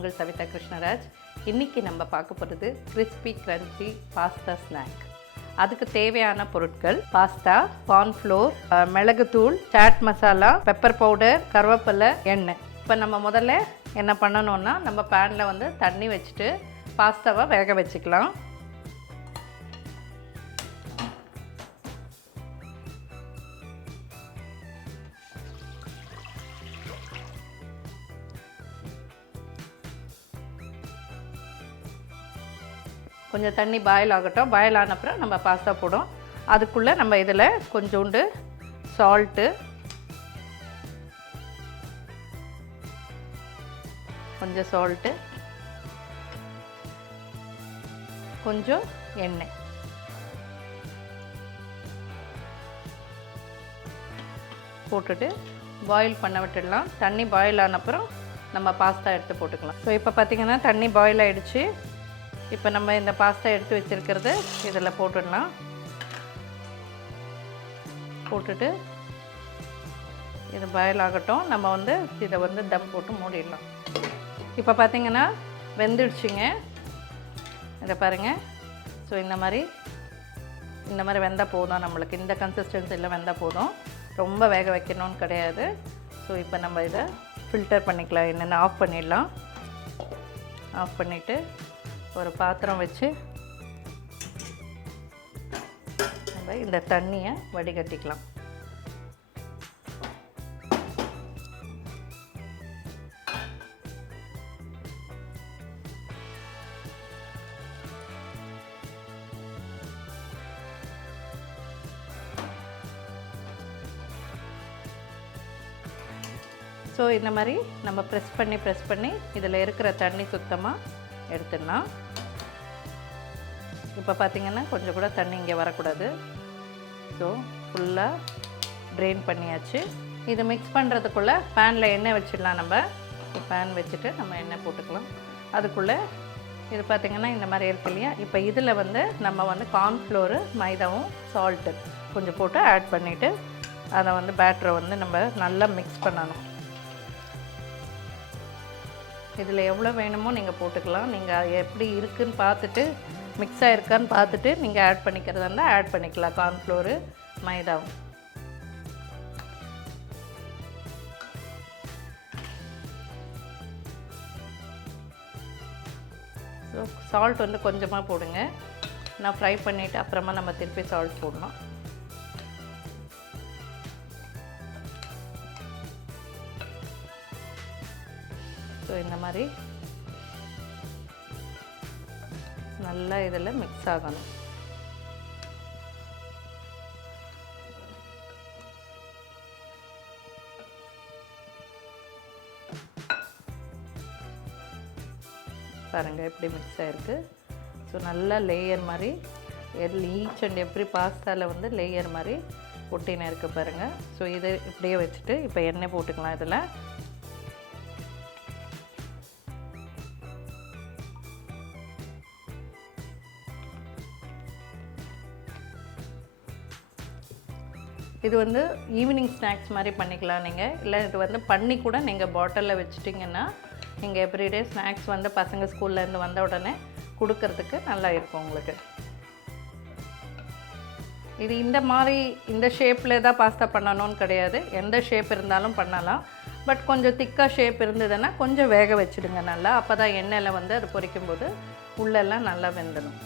உங்கள் சவிதா கிருஷ்ணராஜ். இன்றைக்கி நம்ம பார்க்க போகிறது கிறிஸ்பி கிரன்ச்சி பாஸ்தா ஸ்நாக். அதுக்கு தேவையான பொருட்கள்: பாஸ்தா, கார்ன்ஃப்ளோர், மிளகுத்தூள், சாட் மசாலா, பெப்பர் பவுடர், கருவேப்பிலை, எண்ணெய். இப்போ நம்ம முதல்ல என்ன பண்ணணும்னா, நம்ம பேனில் வந்து தண்ணி வச்சுட்டு பாஸ்தாவை வேக வச்சுக்கலாம். கொஞ்சம் தண்ணி பாயில் ஆகட்டும். பாயில் ஆன அப்புறம் நம்ம பாஸ்தா போடும். அதுக்குள்ளே நம்ம இதில் கொஞ்சோண்டு சால்ட்டு, கொஞ்சம் எண்ணெய் போட்டுட்டு பாயில் பண்ண விட்டுடலாம். தண்ணி பாயில் ஆன அப்புறம் நம்ம பாஸ்தா எடுத்து போட்டுக்கலாம். ஸோ இப்போ பார்த்திங்கன்னா தண்ணி பாயில் ஆகிடுச்சு. இப்போ நம்ம இந்த பாஸ்தா எடுத்து வச்சுருக்கிறது இதில் போட்டுடலாம். போட்டுட்டு இது பாயில் ஆகட்டும். நம்ம வந்து இதை வந்து தம் போட்டு மூடிடலாம். இப்போ பார்த்திங்கன்னா வெந்துடுச்சுங்க. இதை பாருங்கள். ஸோ இந்த மாதிரி வெந்தால் போதும். நம்மளுக்கு இந்த கன்சிஸ்டன்சியில் வெந்தால் போதும். ரொம்ப வேக வைக்கணும்னு கிடையாது. ஸோ இப்போ நம்ம இதை ஃபில்டர் பண்ணிக்கலாம். என்னென்ன ஆஃப் பண்ணிடலாம். ஆஃப் பண்ணிவிட்டு ஒரு பாத்திரம் வச்சு நம்ம இந்த தண்ணியை வடிகட்டிக்கலாம். ஸோ இந்த மாதிரி நம்ம ப்ரெஸ் பண்ணி இதில் இருக்கிற தண்ணி சுத்தமாக எடுத்துடலாம். இப்போ பார்த்திங்கன்னா கொஞ்சம் கூட தண்ணி இங்கே வரக்கூடாது. ஸோ ஃபுல்லாக ட்ரெயின் பண்ணியாச்சு. இது மிக்ஸ் பண்ணுறதுக்குள்ளே பேனில் எண்ணெய் வச்சிடலாம். நம்ம பேன் வச்சுட்டு நம்ம எண்ணெய் போட்டுக்கலாம். அதுக்குள்ளே இது பார்த்திங்கன்னா இந்த மாதிரி இருக்கு இல்லையா. இப்போ இதில் வந்து நம்ம வந்து கார்ன்ஃப்ளோரு, மைதாவும், சால்ட்டு கொஞ்சம் போட்டு ஆட் பண்ணிவிட்டு அதை வந்து பேட்டரை வந்து நம்ம நல்லா மிக்ஸ் பண்ணணும். இதில் எவ்வளோ வேணுமோ நீங்கள் போட்டுக்கலாம். நீங்கள் எப்படி இருக்குதுன்னு பார்த்துட்டு, மிக்ஸ் ஆகிருக்கான்னு பார்த்துட்டு நீங்கள் ஆட் பண்ணிக்கிறதா இருந்தால் ஆட் பண்ணிக்கலாம். கார்ன்ஃப்ளோரு, மைதாவும். ஸோ சால்ட் வந்து கொஞ்சமாக போடுங்க. நான் ஃப்ரை பண்ணிவிட்டு அப்புறமா நம்ம திருப்பி சால்ட் போடணும். ஸோ இந்த மாதிரி நல்லா இதில் மிக்ஸ் ஆகணும். பாருங்கள் எப்படி மிக்ஸ் ஆகிருக்கு. ஸோ நல்லா லேயர் மாதிரி ஈச் அண்ட் எவ்ரி பாஸ்தாவில் வந்து லேயர் மாதிரி ஒட்டின இருக்குது பாருங்கள். ஸோ இதை இப்படியே வச்சுட்டு இப்போ எண்ணெய் போட்டுக்கலாம். இதில் இது வந்து ஈவினிங் ஸ்நாக்ஸ் மாதிரி பண்ணிக்கலாம் நீங்கள். இல்லை இது வந்து பண்ணி கூட நீங்கள் பாட்டிலில் வச்சுட்டிங்கன்னா நீங்கள் எவ்ரிடே ஸ்நாக்ஸ் வந்து பசங்க ஸ்கூல்லேருந்து வந்த உடனே கொடுக்கறதுக்கு நல்லா இருக்கும் உங்களுக்கு. இது இந்த மாதிரி இந்த ஷேப்பில் தான் பாஸ்தா பண்ணணும்னு கிடையாது. எந்த ஷேப் இருந்தாலும் பண்ணலாம். பட் கொஞ்சம் திக்காக ஷேப் இருந்ததுன்னா கொஞ்சம் வேக வச்சுடுங்க நல்லா. அப்போ தான் எண்ணெயில் வந்து அது பொரிக்கும்போது உள்ளெல்லாம் நல்லா வெந்துடும்.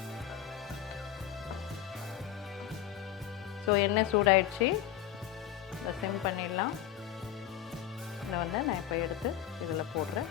ஸோ எண்ணெய் சூடாயிடுச்சு. இதை சிம் பண்ணிடலாம். இதை வந்து நான் இப்போ எடுத்து இதில் போடுறேன்.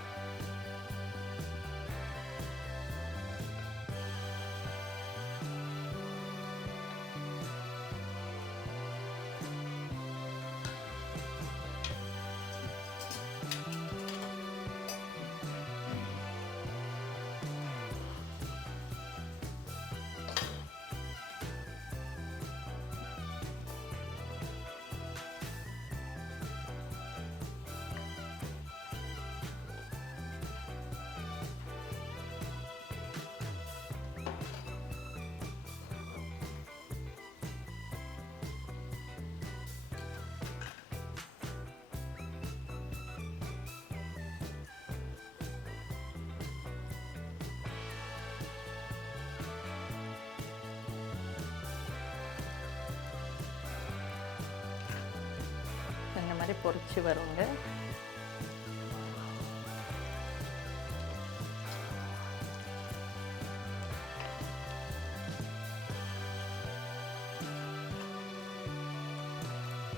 மாதிரி பொரிச்சு வருங்க.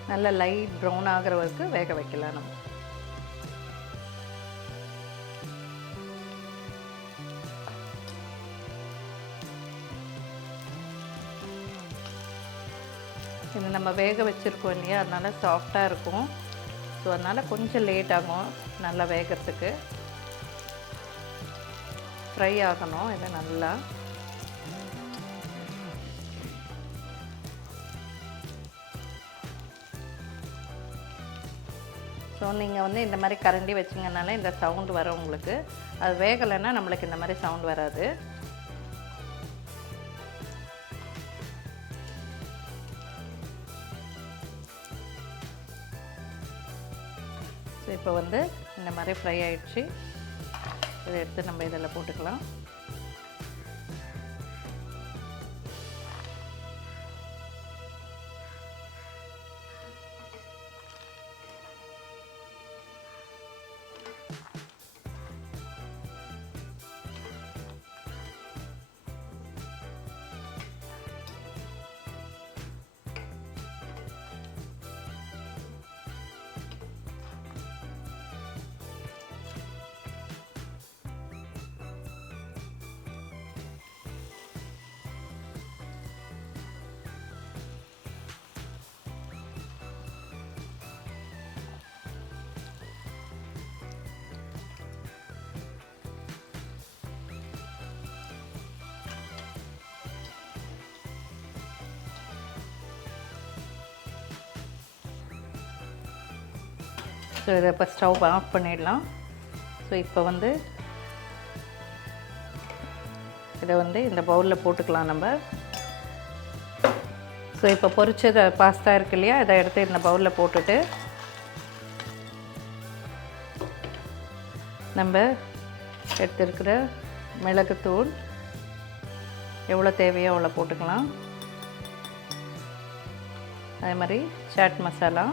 நல்லா லைட் ப்ரௌன் ஆகிற வரைக்கும் வேக வைக்கலாம் நம்ம. இது நம்ம வேக வச்சுருக்கோம் இல்லையா, அதனால் சாஃப்டாக இருக்கும். ஸோ அதனால் கொஞ்சம் லேட் ஆகும் நல்லா வேகிறதுக்கு. ஃப்ரை ஆகணும் இது நல்லா. ஸோ நீங்கள் வந்து இந்த மாதிரி கரண்டி வச்சிங்கனால இந்த சவுண்டு வரும் உங்களுக்கு. அது வேகலைன்னா நம்மளுக்கு இந்த மாதிரி சவுண்ட் வராது. ஸோ இப்போ வந்து இந்த மாதிரி ஃப்ரை ஆகிடுச்சு. இதை எடுத்து நம்ம இதில் போட்டுக்கலாம். ஸோ இதை இப்போ ஸ்டவ் ஆஃப் பண்ணிடலாம். ஸோ இப்போ வந்து இதை வந்து இந்த பவுலில் போட்டுக்கலாம் நம்ம. ஸோ இப்போ பொரிச்ச பாஸ்தா இருக்கு இல்லையா, இதை எடுத்து இந்த பவுலில் போட்டுட்டு நம்ம எடுத்துருக்கிற மிளகுத்தூள் எவ்வளோ தேவையோ அவ்வளோ போட்டுக்கலாம். அதே மாதிரி சாட் மசாலா,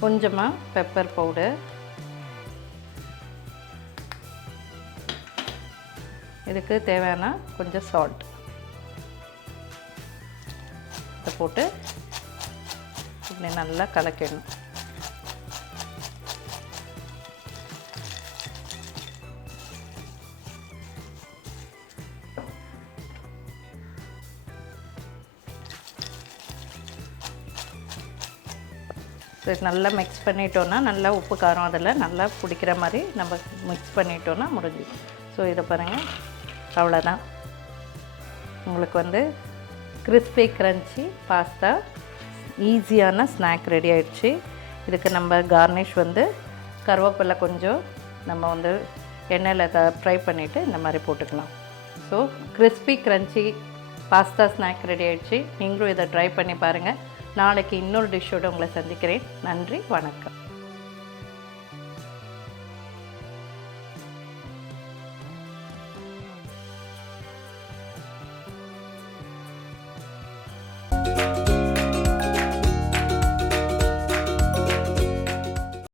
கொஞ்சமாக பெப்பர் பவுடர், இதுக்கு தேவையான கொஞ்சம் சால்ட் இதை போட்டு இப்படி நல்லா கலக்கிடணும். ஸோ இது நல்லா மிக்ஸ் பண்ணிட்டோன்னா நல்லா உப்பு காரம் அதில் நல்லா பிடிக்கிற மாதிரி நம்ம மிக்ஸ் பண்ணிட்டோன்னா முடிஞ்சிடும். ஸோ இதை பாருங்கள், அவ்வளோதான். உங்களுக்கு வந்து கிறிஸ்பி கிரன்ச்சி பாஸ்தா ஈஸியான ஸ்நாக் ரெடி ஆகிடுச்சு. இதுக்கு நம்ம கார்னிஷ் வந்து கருவேப்பிலை கொஞ்சம் நம்ம வந்து எண்ணெயில் ஃப்ரை பண்ணிவிட்டு இந்த மாதிரி போட்டுக்கலாம். So crispy crunchy pasta snack ready ஆகிடுச்சு. நீங்களும் இதை ட்ரை பண்ணி பாருங்கள். நாளைக்கு இன்னொரு டிஷ்ஷோடு உங்களை சந்திக்கிறேன். நன்றி, வணக்கம்.